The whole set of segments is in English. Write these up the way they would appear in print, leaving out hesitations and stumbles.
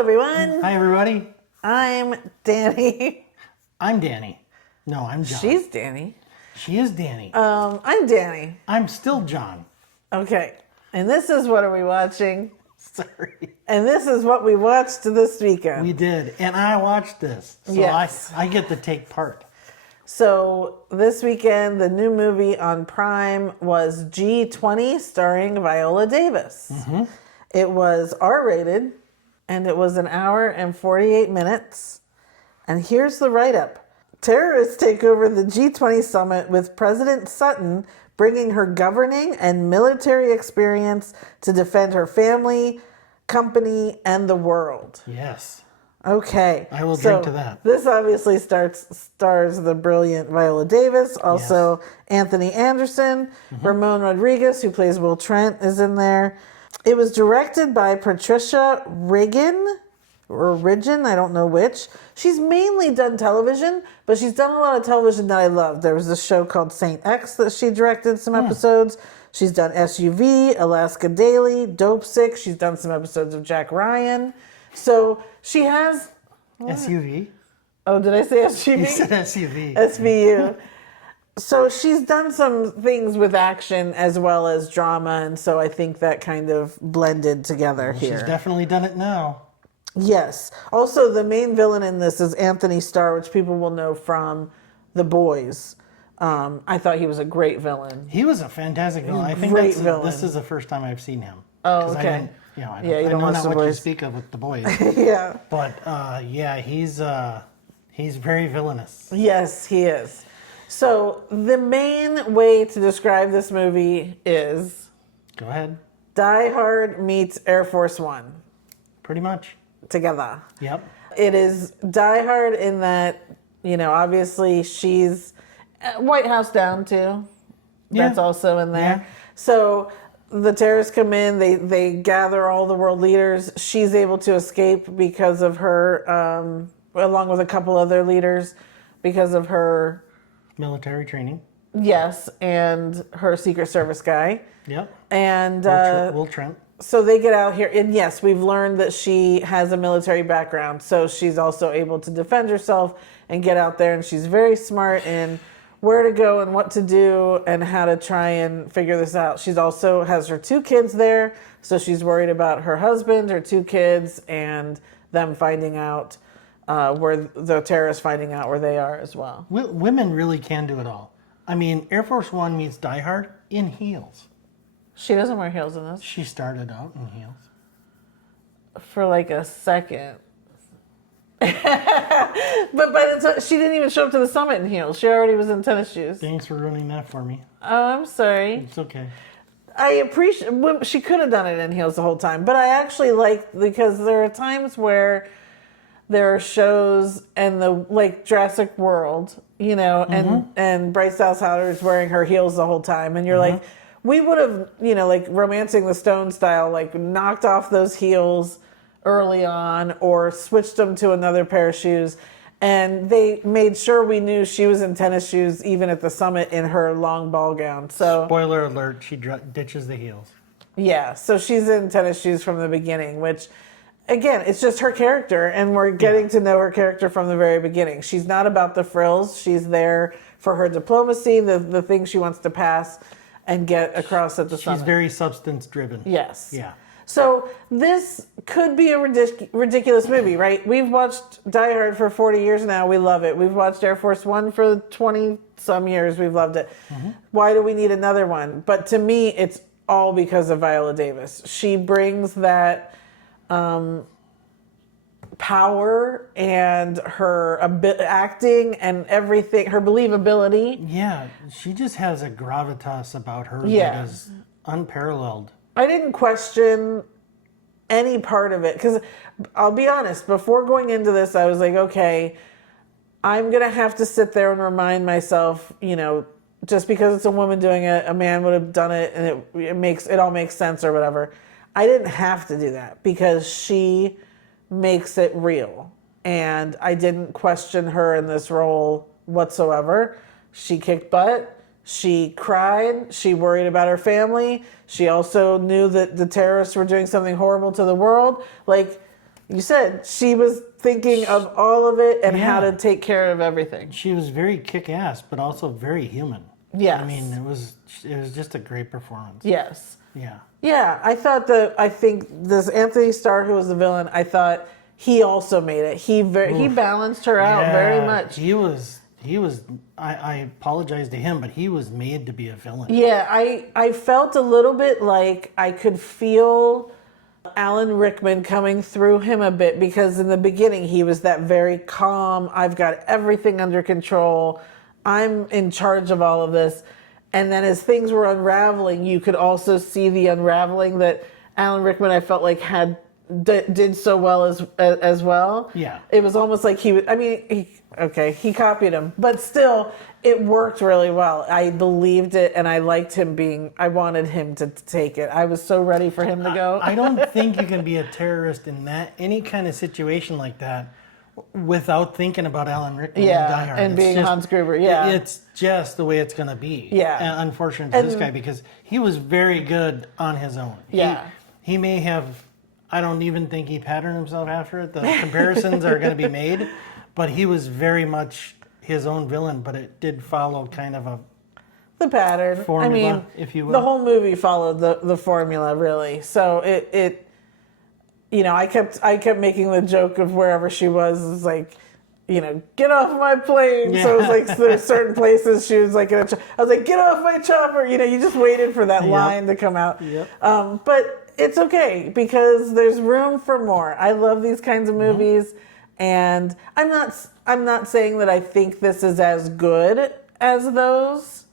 everyone. Hi, everybody. I'm Danny. I'm Danny. No, I'm John. She's Danny. She is Danny. I'm Danny. I'm still John. Okay. And this is What Are We Watching? Sorry. And this is what we watched this weekend. We did. And I watched this. So Yes. I get to take part. So this weekend, the new movie on Prime was G20 starring Viola Davis. Mm-hmm. It was R-rated, and it was an hour and 48 minutes. And here's the write-up. Terrorists take over the G20 summit with President Sutton bringing her governing and military experience to defend her family, company, and the world. Yes. Okay. I will drink to that. This obviously stars the brilliant Viola Davis, also Anthony Anderson, Ramon Rodriguez, who plays Will Trent, is in there. It was directed by Patricia Riggan, or Ridgen, I don't know which. She's mainly done television, but she's done a lot of television that I love. There was a show called Saint X that she directed some episodes. She's done SUV, Alaska Daily, Dope Sick. She's done some episodes of Jack Ryan. So she has... SUV? Oh, did I say SUV? You said SUV. SVU. So she's done some things with action as well as drama, and so I think that kind of blended together here. She's definitely done it now. Yes. Also, the main villain in this is Anthony Starr, which people will know from The Boys. I thought he was a great villain. He was a fantastic villain. I think this is the first time I've seen him. Oh, okay. I you don't know watch not The what Boys. you speak of with The Boys. Yeah. But, he's very villainous. Yes, he is. So the main way to describe this movie is... Go ahead. Die Hard meets Air Force One. Pretty much. Together. Yep. It is Die Hard in that, obviously she's White House Down too. That's also in there. Yeah. So the terrorists come in, they gather all the world leaders. She's able to escape because of her, along with a couple other leaders, because of her... Military training. Yes, and her Secret Service guy. Yep. And... Will Trent. So they get out here, and yes, we've learned that she has a military background, so she's also able to defend herself and get out there, and she's very smart in where to go and what to do and how to try and figure this out. She's also has her 2 kids there, so she's worried about her husband, her 2 kids, and them finding out where the terrorists finding out where they are as well. Women really can do it all. I mean, Air Force One meets Die Hard in heels. She doesn't wear heels in this. She started out in heels. For like a second. But by the time, she didn't even show up to the summit in heels. She already was in tennis shoes. Thanks for ruining that for me. Oh, I'm sorry. It's okay. I appreciate... She could have done it in heels the whole time. But I actually like... Because there are times where there are shows and like Jurassic World, and Bryce Dallas Howard is wearing her heels the whole time. And you're like... We would have, like Romancing the Stone style, like knocked off those heels early on or switched them to another pair of shoes. And they made sure we knew she was in tennis shoes even at the summit in her long ball gown. So spoiler alert, she ditches the heels. Yeah, so she's in tennis shoes from the beginning, which, again, it's just her character. And we're getting to know her character from the very beginning. She's not about the frills. She's there for her diplomacy, the thing she wants to pass and get across at the summit. She's very substance driven. Yes. Yeah. So this could be a ridiculous movie, right? We've watched Die Hard for 40 years now. We love it. We've watched Air Force One for 20 some years. We've loved it. Why do we need another one? But to me, it's all because of Viola Davis. She brings that power and her acting and everything, her believability. Yeah, she just has a gravitas about her that is unparalleled. I didn't question any part of it because I'll be honest, before going into this, I was like, okay, I'm going to have to sit there and remind myself, just because it's a woman doing it, a man would have done it and it all makes sense or whatever. I didn't have to do that because she makes it real. And I didn't question her in this role whatsoever. She kicked butt. She cried. She worried about her family. She also knew that the terrorists were doing something horrible to the world. Like, you said she was thinking of all of it and how to take care of everything. She was very kick-ass, but also very human. Yes. I mean, it was just a great performance. Yes. Yeah. Yeah, I think this Anthony Starr, who was the villain, I thought he also made it. He balanced her out very much. He was. I apologize to him, but he was made to be a villain. Yeah, I felt a little bit like I could feel Alan Rickman coming through him a bit, because in the beginning he was that very calm, I've got everything under control, I'm in charge of all of this. And then as things were unraveling, you could also see the unraveling that Alan Rickman, I felt like, did so well as well. Yeah. It was almost like he copied him, but still it worked really well. I believed it, and I liked him I wanted him to take it. I was so ready for him to go. I don't think you can be a terrorist in any kind of situation like that without thinking about Alan Rickman and Die Hard. And being Hans Gruber. Yeah. It's just the way it's going to be. Yeah. And unfortunate to this guy, because he was very good on his own. Yeah. He may have, I don't even think he patterned himself after it. The comparisons are going to be made, but he was very much his own villain, but it did follow kind of the pattern. formula, if you will. The whole movie followed the formula, really. So it I kept making the joke of wherever she was like, get off my plane. Yeah. So it was like there's certain places she was like, I was like, get off my chopper. You just waited for that line to come out. Yep. But it's okay, because there's room for more. I love these kinds of movies, and I'm not saying that I think this is as good as those.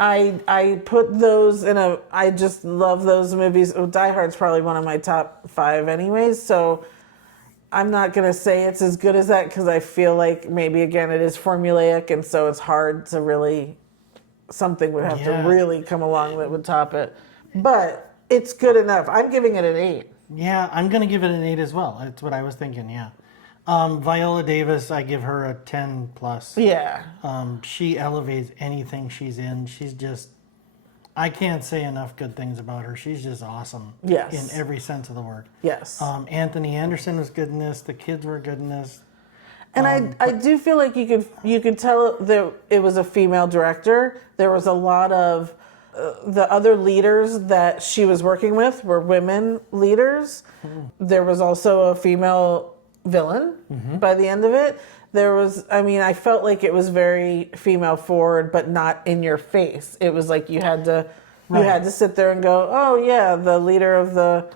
I put those I just love those movies. Die Hard's probably one of my top 5 anyways, so I'm not going to say it's as good as that, because I feel like maybe, again, it is formulaic, and so it's hard to really, something would have to really come along that would top it. But it's good enough. I'm giving it an 8. Yeah, I'm going to give it an 8 as well. That's what I was thinking, yeah. Viola Davis, I give her a 10 plus. Yeah. She elevates anything she's in. She's just, I can't say enough good things about her. She's just awesome. Yes. In every sense of the word. Yes. Anthony Anderson was good in this. The kids were good in this. And I do feel like you could tell that it was a female director. There was a lot of the other leaders that she was working with were women leaders. There was also a female villain by the end of it. There was, I felt like it was very female forward, but not in your face. It was like you had to sit there and go, oh yeah, the leader of the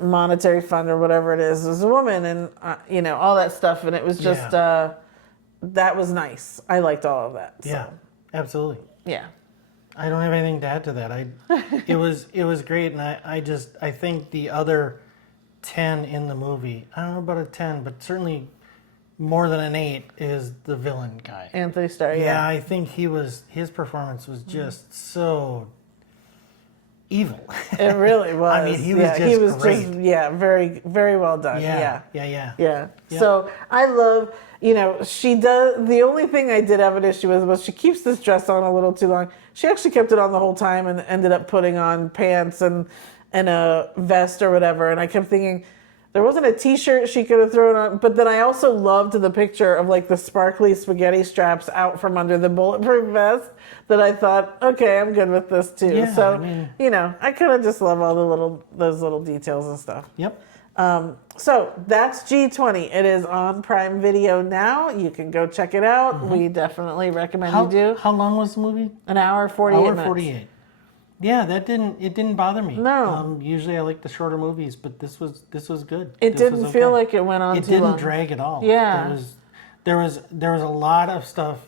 monetary fund or whatever it is a woman, and all that stuff. And it was just that was nice. I liked all of that. So. Yeah, absolutely. Yeah. I don't have anything to add to that. It was great, and I think the other 10 in the movie, I don't know about a 10, but certainly more than an 8 is the villain guy. Anthony Starr, yeah. I think his performance was just so evil. It really was. He was great. Very, very well done. Yeah. So I love, she does, the only thing I did have an issue with was she keeps this dress on a little too long. She actually kept it on the whole time and ended up putting on pants and a vest or whatever. And I kept thinking, there wasn't a t-shirt she could have thrown on. But then I also loved the picture of like the sparkly spaghetti straps out from under the bulletproof vest, that I thought, okay, I'm good with this too. Yeah, so, I kind of just love all those little details and stuff. Yep. So that's G20. It is on Prime Video now. You can go check it out. We definitely recommend you do. How long was the movie? An hour, 48 minutes. 48. Yeah, it didn't bother me. No. Usually I like the shorter movies, but this was good. It didn't feel like it went on too long. It didn't drag at all. Yeah. There was a lot of stuff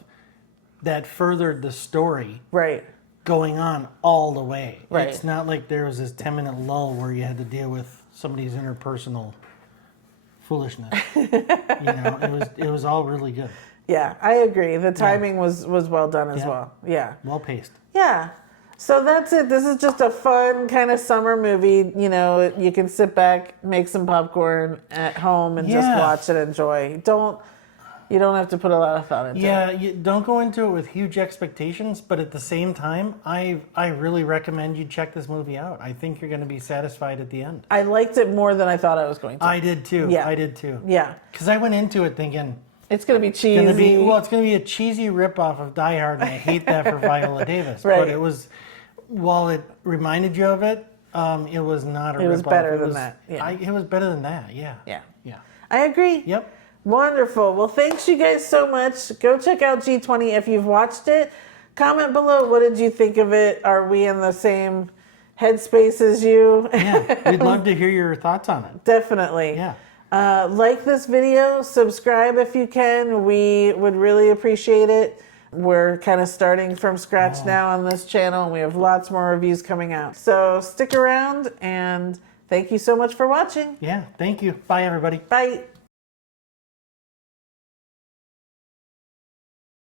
that furthered the story. Right. Going on all the way. Right. It's not like there was this 10-minute lull where you had to deal with somebody's interpersonal foolishness. It was all really good. Yeah, I agree. The timing was well done as well. Yeah. Well paced. Yeah. So that's it. This is just a fun kind of summer movie. You can sit back, make some popcorn at home, and just watch and enjoy. You don't have to put a lot of thought into it. Yeah, you don't go into it with huge expectations, but at the same time, I really recommend you check this movie out. I think you're going to be satisfied at the end. I liked it more than I thought I was going to. I did too. Yeah. I did too. Yeah. Because I went into it thinking It's going to be cheesy. it's going to be a cheesy ripoff of Die Hard, and I hate that for Viola Davis. Right. But it was, while it reminded you of it, it was not a ripoff. It was better than that. Yeah. It was better than that. Yeah. Yeah. Yeah. I agree. Yep. Wonderful. Well, thanks you guys so much. Go check out G20 if you've watched it. Comment below, what did you think of it? Are we in the same headspace as you? Yeah. We'd love to hear your thoughts on it. Definitely. Yeah. Like this video, subscribe if you can. We would really appreciate it. We're kind of starting from scratch now on this channel, and we have lots more reviews coming out. So stick around, and thank you so much for watching. Yeah. Thank you. Bye, everybody. Bye.